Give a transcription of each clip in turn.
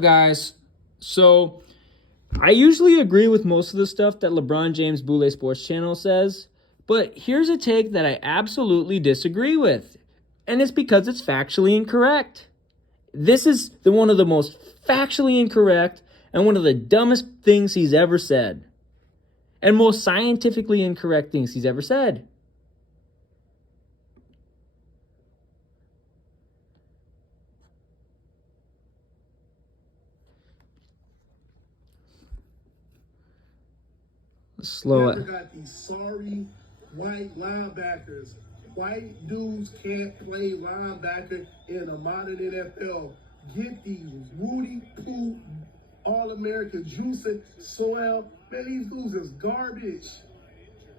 Guys, so I usually agree with most of the stuff that LeBron James Boule Sports Channel says, but here's a take that I absolutely disagree with, and it's because it's factually incorrect. This is one of the most factually incorrect and one of the dumbest things he's ever said, and most scientifically incorrect things he's ever said. Slow it. Got these sorry white linebackers. White dudes can't play linebacker in a modern NFL. Get these Rudy Poo, All-American juicing soil. Man, these dudes is garbage.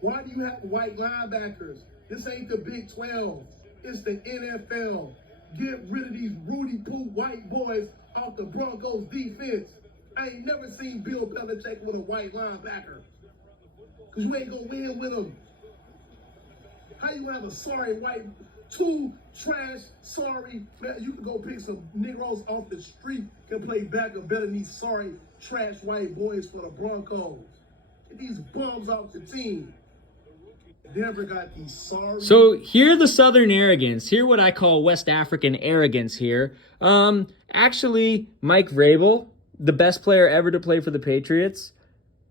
Why do you have white linebackers? This ain't the Big 12. It's the NFL. Get rid of these Rudy Poo white boys off the Broncos defense. I ain't never seen Bill Belichick with a white linebacker. Because you ain't going to win with them. How you have a sorry white, two trash, sorry, man, you can go pick some Negroes off the street, can play back better than these sorry, trash white boys for the Broncos. Get these bums off the team. Denver got these sorry. So hear the Southern arrogance. Hear what I call West African arrogance here. Actually, Mike Vrabel, the best player ever to play for the Patriots,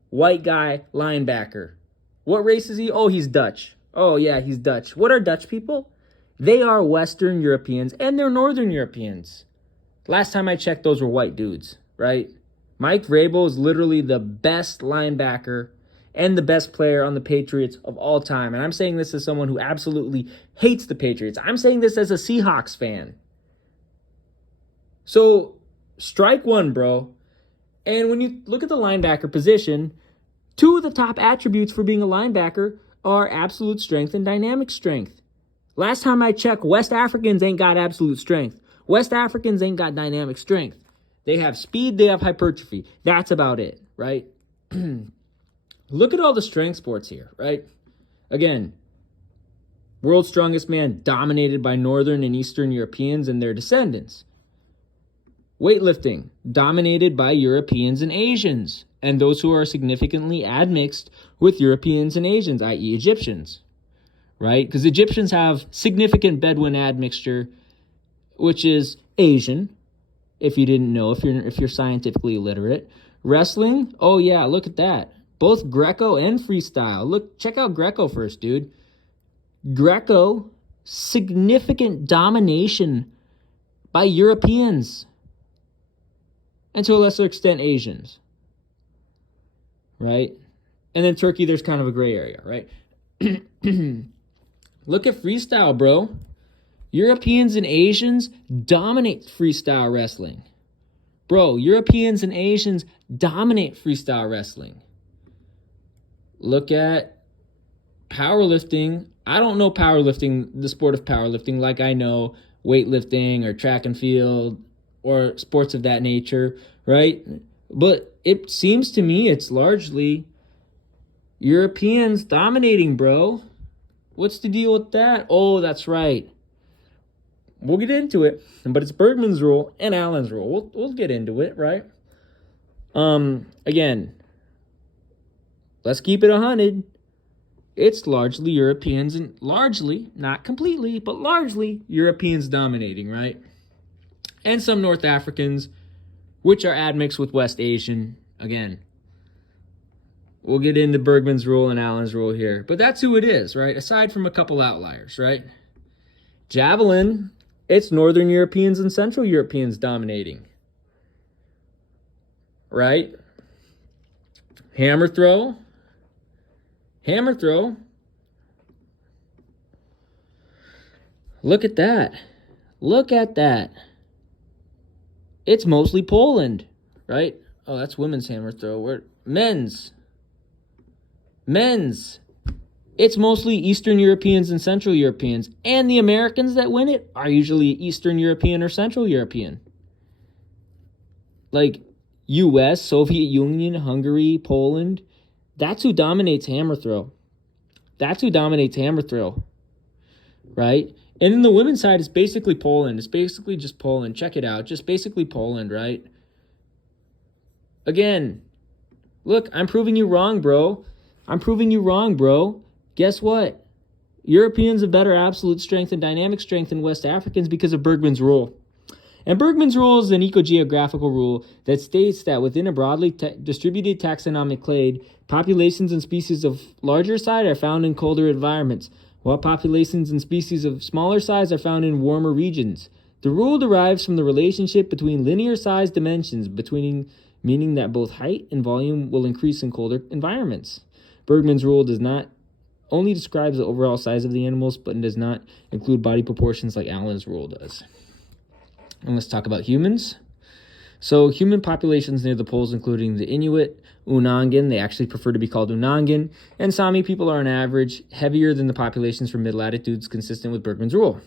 white guy, linebacker. What race is he? Oh, he's Dutch. Oh, yeah, he's Dutch. What are Dutch people? They are Western Europeans and they're Northern Europeans. Last time I checked, those were white dudes, right? Mike Vrabel is literally the best linebacker and the best player on the Patriots of all time. And I'm saying this as someone who absolutely hates the Patriots. I'm saying this as a Seahawks fan. So, strike one, bro. And when you look at the linebacker position, two of the top attributes for being a linebacker are absolute strength and dynamic strength. Last time I checked, West Africans ain't got absolute strength. West Africans ain't got dynamic strength. They have speed, they have hypertrophy. That's about it, right? Look at all the strength sports here, right? Again, world's strongest man dominated by Northern and Eastern Europeans and their descendants. Weightlifting, dominated by Europeans and Asians, and those who are significantly admixed with Europeans and Asians, i.e. Egyptians, right? Because Egyptians have significant Bedouin admixture, which is Asian, if you didn't know, if you're scientifically illiterate. Wrestling, oh yeah, look at that. Both Greco and freestyle. Look, check out Greco first, dude. Greco, significant domination by Europeans, and to a lesser extent, Asians, right? And then Turkey, there's kind of a gray area, right? Look at freestyle, bro. Europeans and Asians dominate freestyle wrestling. Bro, Europeans and Asians dominate freestyle wrestling. Look at powerlifting. I don't know powerlifting, the sport of powerlifting, like I know weightlifting or track and field or sports of that nature, right? But it seems to me it's largely Europeans dominating, bro. What's the deal with that? Oh, that's right. We'll get into it, but it's Bergman's rule and Allen's rule. We'll get into it, right? Again, let's keep it 100. It's largely Europeans, and largely, not completely, but largely Europeans dominating, right? And some North Africans, which are admixed with West Asian. Again, we'll get into Bergman's rule and Allen's rule here. But that's who it is, right? Aside from a couple outliers, right? Javelin, it's Northern Europeans and Central Europeans dominating, right? Hammer throw. Look at that. Look at that. It's mostly Poland, right? Oh, that's women's hammer throw. Men's. It's mostly Eastern Europeans and Central Europeans. And the Americans that win it are usually Eastern European or Central European. Like US, Soviet Union, Hungary, Poland. That's who dominates hammer throw. Right? And then the women's side is basically Poland. It's basically just Poland. Check it out. Just basically Poland, right? Again, look, I'm proving you wrong, bro. I'm proving you wrong, bro. Guess what? Europeans have better absolute strength and dynamic strength than West Africans because of Bergmann's rule. And Bergmann's rule is an ecogeographical rule that states that within a broadly distributed taxonomic clade, populations and species of larger size are found in colder environments, while populations and species of smaller size are found in warmer regions. The rule derives from the relationship between linear size dimensions, meaning that both height and volume will increase in colder environments. Bergmann's rule does not only describes the overall size of the animals, but it does not include body proportions like Allen's rule does. And let's talk about humans. So human populations near the poles, including the Inuit, Unangan, they actually prefer to be called Unangan, and Sami people are on average heavier than the populations from mid-latitudes consistent with Bergmann's rule.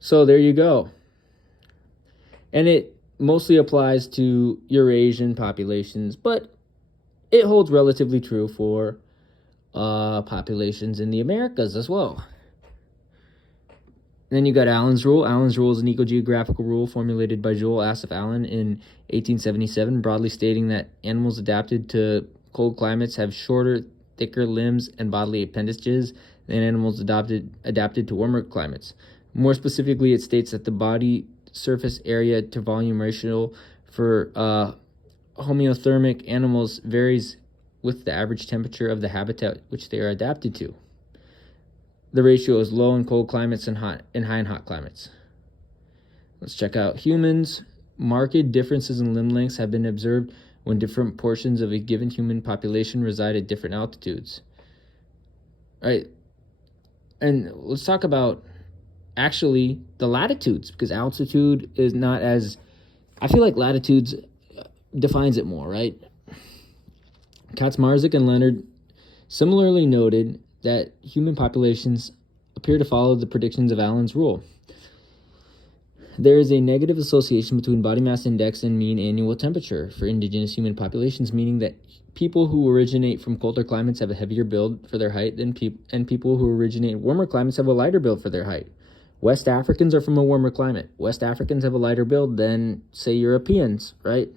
So there you go. And it mostly applies to Eurasian populations, but it holds relatively true for populations in the Americas as well. Then you got Allen's rule. Allen's rule is an ecogeographical rule formulated by Joel Asaph Allen in 1877, broadly stating that animals adapted to cold climates have shorter, thicker limbs and bodily appendages than animals adapted to warmer climates. More specifically, it states that the body surface area to volume ratio for homeothermic animals varies with the average temperature of the habitat which they are adapted to. The ratio is low in cold climates and high in hot climates. Let's check out humans. Marked differences in limb lengths have been observed when different portions of a given human population reside at different altitudes. All right. And let's talk about actually the latitudes, because altitude is not as, I feel like latitudes defines it more, right? Kaczmarzyk and Leonard similarly noted that human populations appear to follow the predictions of Allen's rule. There is a negative association between body mass index and mean annual temperature for indigenous human populations, meaning that people who originate from colder climates have a heavier build for their height than people who originate in warmer climates have a lighter build for their height. West Africans are from a warmer climate. West Africans have a lighter build than, say, Europeans, right?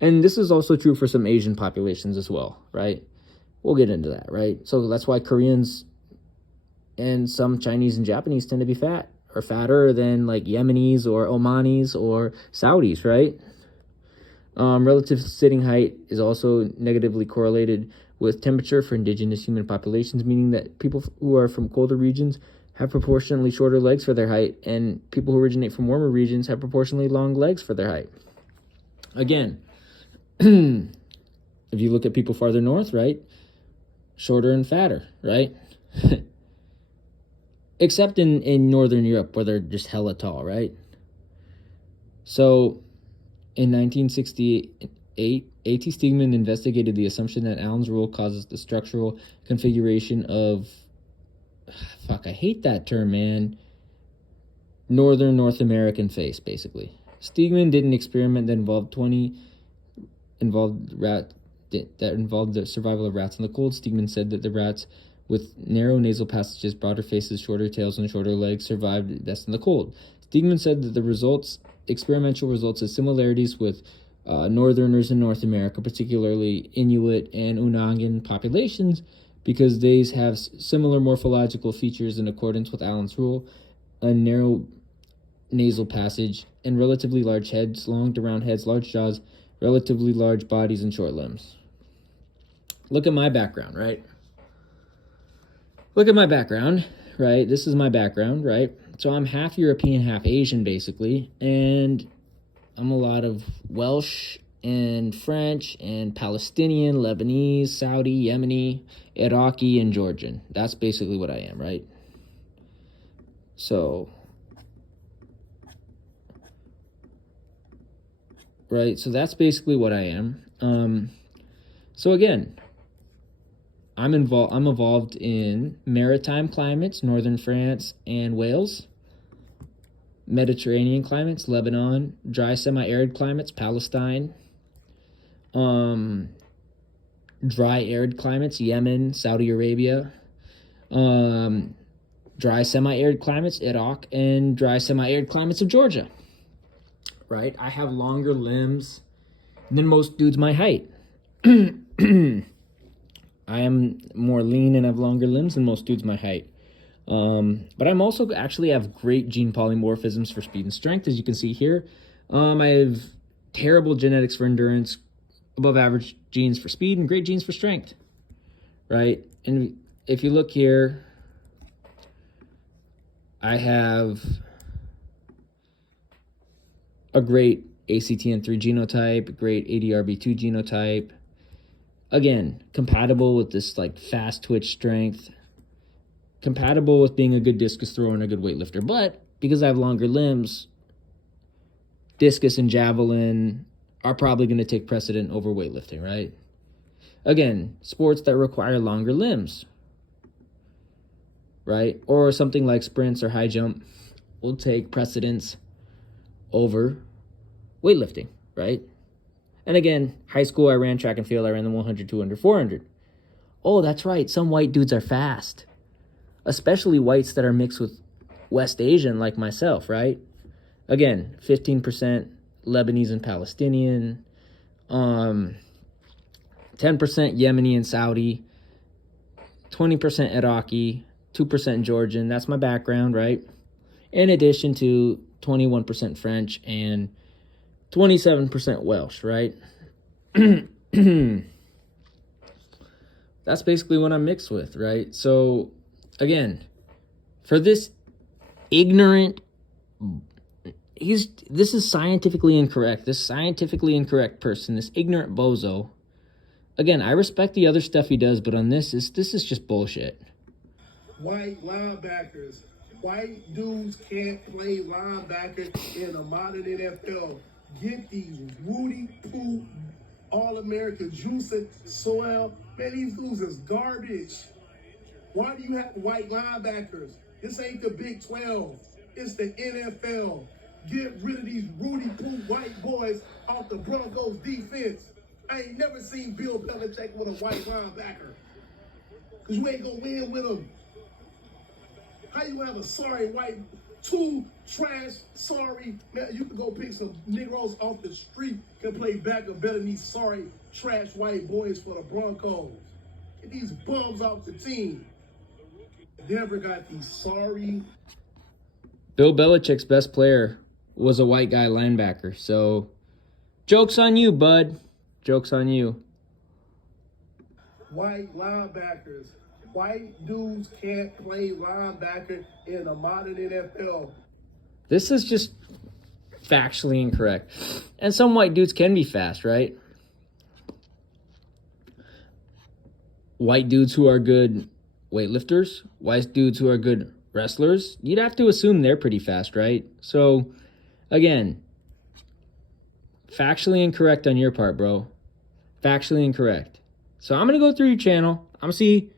And this is also true for some Asian populations as well, right? We'll get into that, right? So that's why Koreans and some Chinese and Japanese tend to be fat or fatter than like Yemenis or Omanis or Saudis, right? Relative sitting height is also negatively correlated with temperature for indigenous human populations, meaning that people who are from colder regions have proportionally shorter legs for their height, and people who originate from warmer regions have proportionally long legs for their height. Again, if you look at people farther north, right, shorter and fatter, right? Except in Northern Europe, where they're just hella tall, right? So, in 1968, A.T. Stigman investigated the assumption that Allen's rule causes the structural configuration of, I hate that term, man, Northern North American face, basically. Stigman did an experiment that involved the survival of rats in the cold. Stigman said that the rats with narrow nasal passages, broader faces, shorter tails, and shorter legs survived best in the cold. Stigman said that the experimental results had similarities with northerners in North America, particularly Inuit and Unangan populations, because these have similar morphological features in accordance with Allen's rule: a narrow nasal passage and relatively large heads, long to round heads, large jaws, relatively large bodies, and short limbs. Look at my background, right? This is my background, right? So I'm half European, half Asian, basically, and I'm a lot of Welsh and French and Palestinian, Lebanese, Saudi, Yemeni, Iraqi, and Georgian. That's basically what I am, right? So that's basically what I am. So again, I'm evolved in maritime climates, northern France and Wales, Mediterranean climates, Lebanon, dry semi-arid climates, Palestine, dry arid climates, Yemen, Saudi Arabia, dry semi-arid climates, Iraq, and dry semi-arid climates of Georgia. right? I have longer limbs than most dudes my height. I am more lean and have longer limbs than most dudes my height. But I'm also actually have great gene polymorphisms for speed and strength, as you can see here. I have terrible genetics for endurance, above average genes for speed, and great genes for strength, right? And if you look here, I have a great ACTN3 genotype, a great ADRB2 genotype. Again, compatible with this like fast twitch strength, compatible with being a good discus thrower and a good weightlifter. But because I have longer limbs, discus and javelin are probably going to take precedent over weightlifting, right? Again, sports that require longer limbs, right? Or something like sprints or high jump will take precedence over weightlifting, right? And again, high school, I ran track and field. I ran the 100, 200, 400. Oh, that's right. Some white dudes are fast, especially whites that are mixed with West Asian like myself, right? Again, 15% Lebanese and Palestinian, 10% Yemeni and Saudi, 20% Iraqi, 2% Georgian. That's my background, right? In addition to 21% French and 27% Welsh, right? That's basically what I'm mixed with, right? So, again, for this ignorant, this is scientifically incorrect. This scientifically incorrect person, this ignorant bozo. Again, I respect the other stuff he does, but on this is just bullshit. White linebackers. White dudes can't play linebacker in a modern NFL. Get these Rudy Poo, All-American juicing soil. Man, these dudes is garbage. Why do you have white linebackers? This ain't the Big 12. It's the NFL. Get rid of these Rudy Poo white boys off the Broncos defense. I ain't never seen Bill Belichick with a white linebacker. Because you ain't going to win with him. How you have a sorry white, two trash, sorry, man, you can go pick some Negroes off the street, can play back better than these sorry, trash white boys for the Broncos. Get these bums off the team. Denver got these sorry. Bill Belichick's best player was a white guy linebacker. So, joke's on you, bud. Joke's on you. White linebackers. White dudes can't play linebacker in a modern NFL. This is just factually incorrect. And some white dudes can be fast, right? White dudes who are good weightlifters, white dudes who are good wrestlers, you'd have to assume they're pretty fast, right? So, again, factually incorrect on your part, bro. Factually incorrect. So I'm going to go through your channel. I'm going to see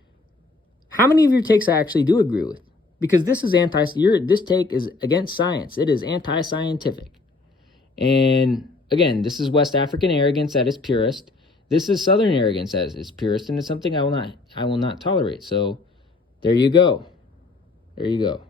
how many of your takes I actually do agree with. Because this is this take is against science. It is anti-scientific. And again, this is West African arrogance at its purest. This is Southern arrogance at its purest, and it's something I will not tolerate. So there you go. There you go.